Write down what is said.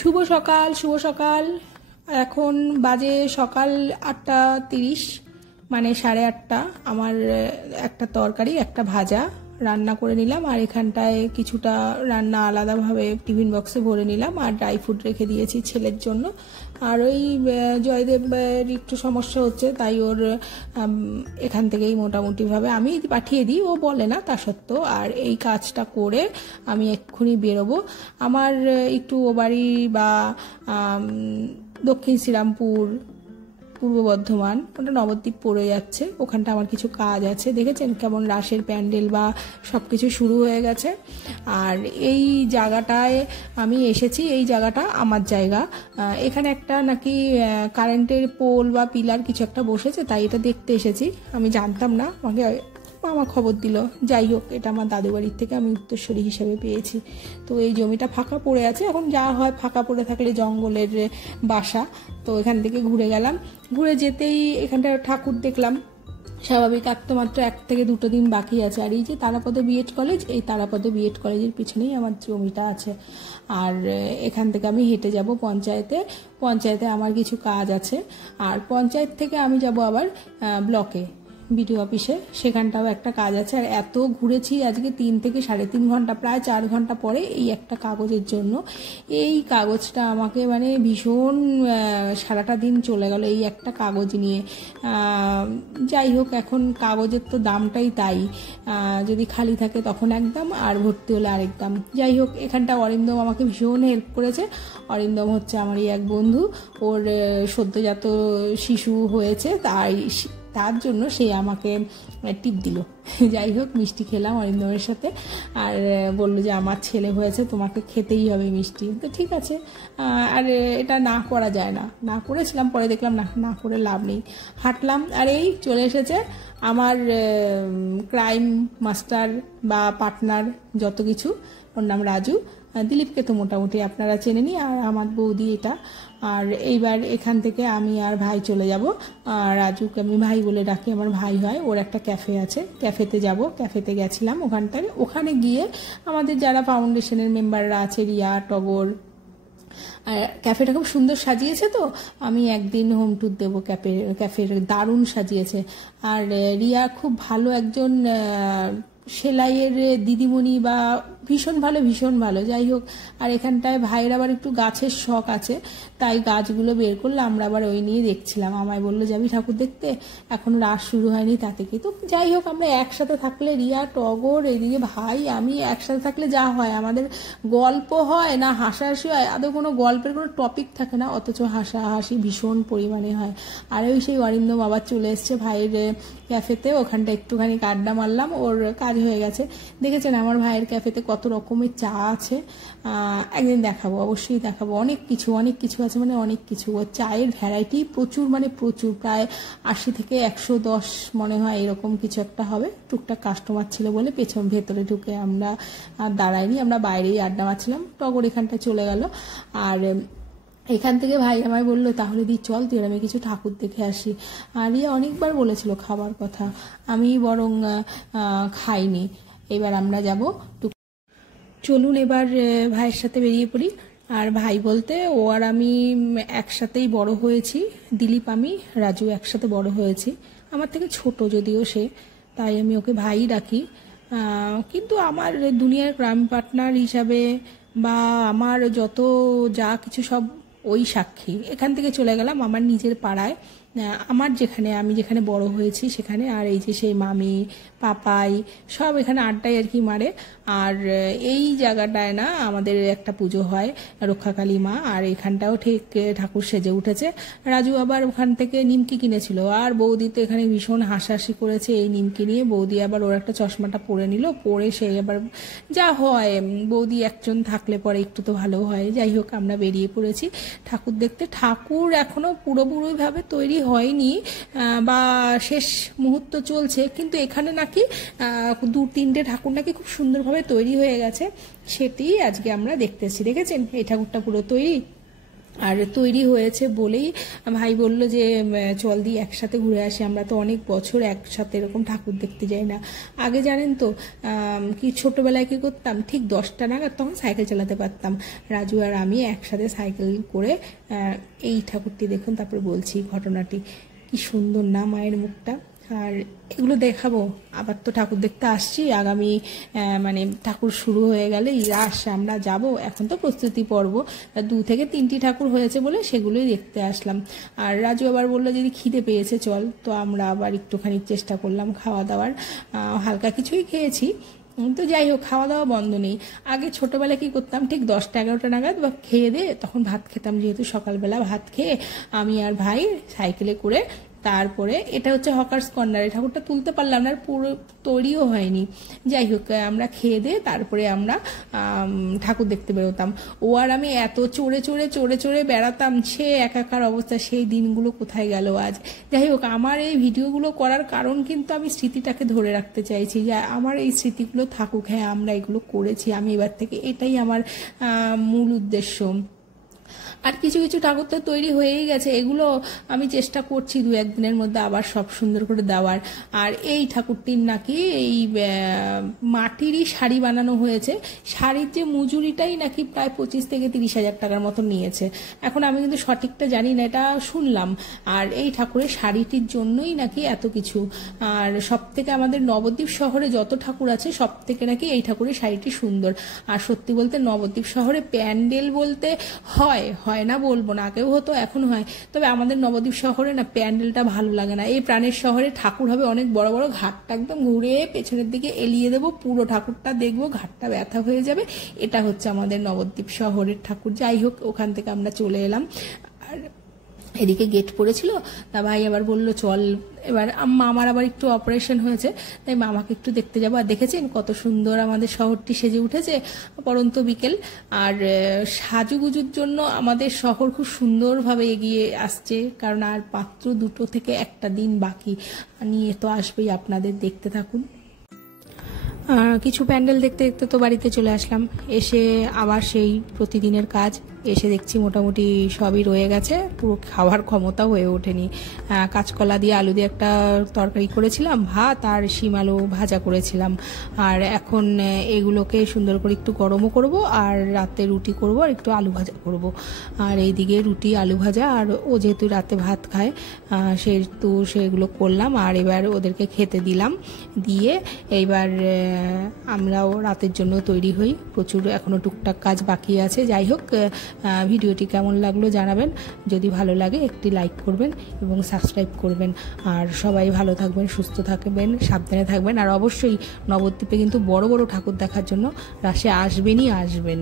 শুভ সকাল, শুভ সকাল। এখন বাজে সকাল 8:30, মানে 8:30। আমার একটা তরকারি, একটা ভাজা রান্না করে নিলাম, আর এখানটায় কিছুটা রান্না আলাদাভাবে টিফিন বক্সে ভরে নিলাম, আর ড্রাই ফ্রুট রেখে দিয়েছি ছেলের জন্য। আর ওই জয়দেবের একটু সমস্যা হচ্ছে, তাই ওর এখান থেকেই মোটামুটিভাবে আমি পাঠিয়ে দিই, ও বলে না তা সত্ত্বেও। আর এই কাজটা করে আমি এক্ষুনি বেরোবো। আমার একটু ও বাড়ি বা দক্ষিণ শ্রীরামপুর, পূর্ব বর্ধমান, ওটা নবদ্বীপ পড়ে যাচ্ছে, ওখানটা আমার কিছু কাজ আছে। দেখেছেন কেমন রাসের প্যান্ডেল বা সব কিছু শুরু হয়ে গেছে। আর এই জায়গাটায় আমি এসেছি, এই জায়গাটা আমার জায়গা। এখানে একটা নাকি কারেন্টের পোল বা পিলার কিছু একটা বসেছে, তাই এটা দেখতে এসেছি। আমি জানতাম না, আমার খবর দিল। যাই হোক, এটা আমার দাদু বাড়ির থেকে আমি উত্তরসূরি হিসেবে পেয়েছি। তো এই জমিটা ফাঁকা পড়ে আছে, এখন যা হয় ফাঁকা পড়ে থাকলে জঙ্গলের বাসা। তো এখান থেকে ঘুরে গেলাম, ঘুরে যেতেই এখানটা ঠাকুর দেখলাম। স্বাভাবিক, আর তো মাত্র 1 থেকে 2 দিন বাকি আছে। আর এই যে তারাপদ বিএড কলেজ, এই তারাপদ বিএড কলেজের পিছনেই আমার জমিটা আছে। আর এখান থেকে আমি হেঁটে যাব পঞ্চায়েতে। পঞ্চায়েতে আমার কিছু কাজ আছে, আর পঞ্চায়েত থেকে আমি যাব আবার ব্লকে, বিডিও অফিসে, সেখানটাও একটা কাজ আছে। আর এত ঘুরেছি আজকে, 3 থেকে 3.5 ঘন্টা, প্রায় 4 ঘন্টা পরে এই একটা কাগজের জন্য। এই কাগজটা আমাকে মানে ভীষণ সারাটা দিন চলে গেল এই একটা কাগজ নিয়ে। যাই হোক, এখন কাগজের তো দামটাই তাই, যদি খালি থাকে তখন একদম, আর ভর্তি হলে আরেক দাম। যাই হোক, এখানটা অরিন্দম আমাকে ভীষণ হেল্প করেছে। অরিন্দম হচ্ছে আমারই এক বন্ধু, ওর সদ্যজাত শিশু হয়েছে, তার জন্য সে আমাকে টিপ দিল। যাই হোক, মিষ্টি খেলাম অরিন্দমের সাথে, আর বললো যে আমার ছেলে হয়েছে, তোমাকে খেতেই হবে মিষ্টি। তো ঠিক আছে, আর এটা না করা যায় না, না করেছিলাম, পরে দেখলাম না করে লাভ নেই। হাঁটলাম, আর এই চলে এসেছে আমার ক্রাইম মাস্টার বা পার্টনার, যত কিছু। ওর নাম রাজু। দিলীপকে তো মোটামুটি আপনারা চেনেনি, আর আমার বৌদি এটা। আর এইবার এখান থেকে আমি আর ভাই চলে যাব। রাজুকে আমি ভাই বলে ডাকি, আমার ভাই হয়। ওর একটা ক্যাফে আছে, ক্যাফেতে যাব। ক্যাফেতে গেছিলাম ওখানে গিয়ে আমাদের যারা ফাউন্ডেশনের মেম্বাররা আছে, রিয়া, টগর, ক্যাফেটা খুব সুন্দর সাজিয়েছে। তো আমি একদিন হোম ট্যুর দেবো ক্যাফের, দারুণ সাজিয়েছে। আর রিয়া খুব ভালো একজন সেলাইয়ের দিদিমণি, বা ভীষণ ভালো। যাই হোক, আর এখানটায় ভাইয়ের আবার একটু গাছের শখ আছে, তাই গাছগুলো বের করলে আমরা আবার ওই নিয়ে দেখছিলাম। আমায় বললো যাবি ঠাকুর দেখতে, এখন রাস শুরু হয়নি, তাতে কি। তো যাই হোক, আমরা একসাথে থাকলে, রিয়া, টগর, এদিকে ভাই, আমি একসাথে থাকলে যা হয়, আমাদের গল্প হয় না, হাসাহাসি হয়। আদৌ কোনো গল্পের কোনো টপিক থাকে না, অথচ হাসাহাসি ভীষণ পরিমাণে হয়। আর ওই সেই অরিন্দম আবার চলে এসছে ভাইয়ের ক্যাফেতে, ওখানটা একটুখানি আড্ডা মারলাম, ওর কাজ হয়ে গেছে। দেখেছেন আমার ভাইয়ের ক্যাফেতে কত রকমের চা আছে, একদিন দেখাবো, অবশ্যই দেখাবো। অনেক কিছু আছে, মানে অনেক কিছু। ওর চায়ের ভ্যারাইটি প্রচুর, মানে প্রচুর, প্রায় 80 থেকে 110 মনে হয়, এরকম কিছু একটা হবে। টুকটাক কাস্টমার ছিল বলে ভেতরে ঢুকে আমরা দাঁড়াইনি, আমরা বাইরেই আড্ডা মারছিলাম। টগর এখানটা চলে গেল। আর এখান থেকে ভাই আমায় বললো, তাহলে দি চল, তুই আমি কিছু ঠাকুর দেখে আসি। আর ইয়ে অনেকবার বলেছিল খাবার কথা, আমি বরং খাইনি। এবার আমরা যাব, চলুন এবার ভাইয়ের সাথে বেরিয়ে পড়ি। আর ভাই বলতে ও আর আমি একসাথেই বড় হয়েছি, দিলীপ, আমি, রাজু একসাথে বড় হয়েছি। আমার থেকে ছোট যদিও সে, তাই আমি ওকে ভাই ডাকি। কিন্তু আমার দুনিয়ার ক্রাইম পার্টনার হিসাবে বা আমার যত যা কিছু সব ওই সাক্ষী। এখান থেকে চলে গেলাম আমার নিজের পাড়ায়, আমি যেখানে বড় হয়েছি সেখানে। আর এই যে সেই মামি, পাপাই সব এখানে আড্ডায় আর কি মারে। আর এই জায়গাটায় না আমাদের একটা পুজো হয়, রক্ষাকালী মা, আর এখানটাও ঠিক ঠাকুর সেজে উঠেছে। রাজু আবার ওখান থেকে নিমকি কিনেছিল, আর বৌদি তো এখানে ভীষণ হাসাহাসি করেছে এই নিমকি নিয়ে। বৌদি আবার ওর একটা চশমাটা পরে নিল, পরে সে আবার যা হয়, বৌদি একজন থাকলে পরে একটু তো ভালো হয়। যাই হোক, আমরা বেরিয়ে পড়েছি ঠাকুর দেখতে। ঠাকুর এখনো পুরোপুরিভাবে তৈরি হয়নি, বা শেষ মুহূর্ত চলছে, কিন্তু এখানে নাকি 2-3টে ঠাকুর নাকি খুব সুন্দরভাবে তৈরি হয়ে গেছে। সেটি আজকে আমরা দেখতেছি। দেখেছেন এই ঠাকুরটা পুরো তৈরি। আর তৈরি হয়েছে বলেই ভাই বলল যে চল দিয়ে একসাথে ঘুরে আসি, আমরা তো অনেক বছর একসাথে এরকম ঠাকুর দেখতে যাই না। আগে জানেন তো কি ছোটবেলায় কি করতাম, ঠিক 10টা নাগাদ তখন সাইকেল চালাতে পারতাম, রাজু আর আমি একসাথে সাইকেল করে। এই ঠাকুরটি দেখুন, তারপরে বলছি ঘটনাটি। কি সুন্দর না মায়ের মুখটা। আর এগুলো দেখাবো, আবার তো ঠাকুর দেখতে আসছি, আগামী মানে ঠাকুর শুরু হয়ে গেলে রাস আমরা যাব, এখন তো প্রস্তুতি পর্ব, 2 থেকে 3টি ঠাকুর হয়েছে বলে সেগুলোই দেখতে আসলাম। আর রাজু আবার বললো যদি খিদে পেয়েছে চল, তো আমরা আবার একটুখানি চেষ্টা করলাম খাওয়া দাওয়ার, হালকা কিছুই খেয়েছি। তো যাই হোক, খাওয়া দাওয়া বন্ধ নেই। আগে ছোটবেলায় কি করতাম, ঠিক 10টা 11টা নাগাদ বা খেয়ে দিয়ে তখন ভাত খেতাম, যেহেতু সকালবেলা ভাত খেয়ে আমি আর ভাই সাইকেলে করে তারপরে, এটা হচ্ছে হকার্স কর্নার, এই ঠাকুরটা তুলতে পারলাম না, পুরো তৈরিও হয়নি। যাই হোক, আমরা খেয়ে দিয়ে তারপরে আমরা ঠাকুর দেখতে বেরোতাম। ও আর আমি এত চড়ে চড়ে চড়ে চড়ে বেড়াতাম, সে একাকার অবস্থা, সেই দিনগুলো কোথায় গেল আজ। যাই হোক, আমার এই ভিডিওগুলো করার কারণ কিন্তু আমি স্মৃতিটাকে ধরে রাখতে চাইছি, যে আমার এই স্মৃতিগুলো থাকুক, হ্যাঁ আমরা এগুলো করেছি, আমি এবার থেকে এটাই আমার মূল উদ্দেশ্য। আর কিছু কিছু ঠাকুর তো তৈরি হয়েই গেছে, এগুলো আমি চেষ্টা করছি 2-1 দিনের মধ্যে আবার সব সুন্দর করে দেওয়ার। আর এই ঠাকুরটির নাকি এই মাটিরই শাড়ি বানানো হয়েছে, শাড়ির যে মজুরিটাই নাকি প্রায় 25 থেকে 30 হাজার টাকার মতো নিয়েছে। এখন আমি কিন্তু সঠিকটা জানি না, এটা শুনলাম। আর এই ঠাকুরের শাড়িটির জন্যই নাকি এত কিছু। আর সব থেকে আমাদের নবদ্বীপ শহরে যত ঠাকুর আছে সব থেকে নাকি এই ঠাকুরের শাড়িটি সুন্দর। আর সত্যি বলতে নবদ্বীপ শহরে প্যান্ডেল বলতে হয় না বলবো না, আগেও হতো এখন হয়, তবে আমাদের নবদ্বীপ শহরে না প্যান্ডেলটা ভালো লাগে না। এই প্রাণের শহরে ঠাকুর হবে অনেক বড় বড়, ঘাটটা একদম ঘুরে পেছনের দিকে এলিয়ে দেবো, পুরো ঠাকুরটা দেখবো, ঘাটটা ব্যথা হয়ে যাবে। এটা হচ্ছে আমাদের নবদ্বীপ শহরের ঠাকুর। যাই হোক, ওখান থেকে আমরা চলে এলাম। আর এদিকে গেট পড়েছিল, তা ভাই আবার বললো চল, এবার মামার আবার একটু অপারেশন হয়েছে, তাই মামাকে একটু দেখতে যাবো। আর দেখেছেন কত সুন্দর আমাদের শহরটি সেজে উঠেছে পরন্ত বিকেল। আর সাজুগুজুর জন্য আমাদের শহর খুব সুন্দরভাবে এগিয়ে আসছে, কারণ আর মাত্র 2 থেকে 1টা দিন বাকি, নিয়ে তো আসবেই, আপনাদের দেখতে থাকুন। কিছু প্যান্ডেল দেখতে দেখতে তো বাড়িতে চলে আসলাম, এসে আবার সেই প্রতিদিনের কাজ। এসে দেখছি মোটামুটি সবই রয়ে গেছে, পুরো খাওয়ার ক্ষমতা হয়ে ওঠেনি। কাঁচকলা দিয়ে আলু দিয়ে একটা তরকারি করেছিলাম, ভাত আর শিম আলু ভাজা করেছিলাম। আর এখন এগুলোকে সুন্দর করে একটু গরমও করব, আর রাতে রুটি করব, আর একটু আলু ভাজা করব। আর এইদিকে রুটি আলু ভাজা, আর ও যেহেতু রাতে ভাত খায় সেহেতু সেগুলো করলাম। আর এবার ওদেরকে খেতে দিলাম, দিয়ে এইবার আমরাও রাতের জন্য তৈরি হই। প্রচুর এখনও টুকটাক কাজ বাকি আছে। যাই হোক, ভিডিওটি কেমন লাগলো জানাবেন, যদি ভালো লাগে একটি লাইক করবেন এবং সাবস্ক্রাইব করবেন। আর সবাই ভালো থাকবেন, সুস্থ থাকবেন, সাবধানে থাকবেন। আর অবশ্যই নবদ্বীপে কিন্তু বড় বড় ঠাকুর দেখার জন্য রাশে আসবেনই আসবেন।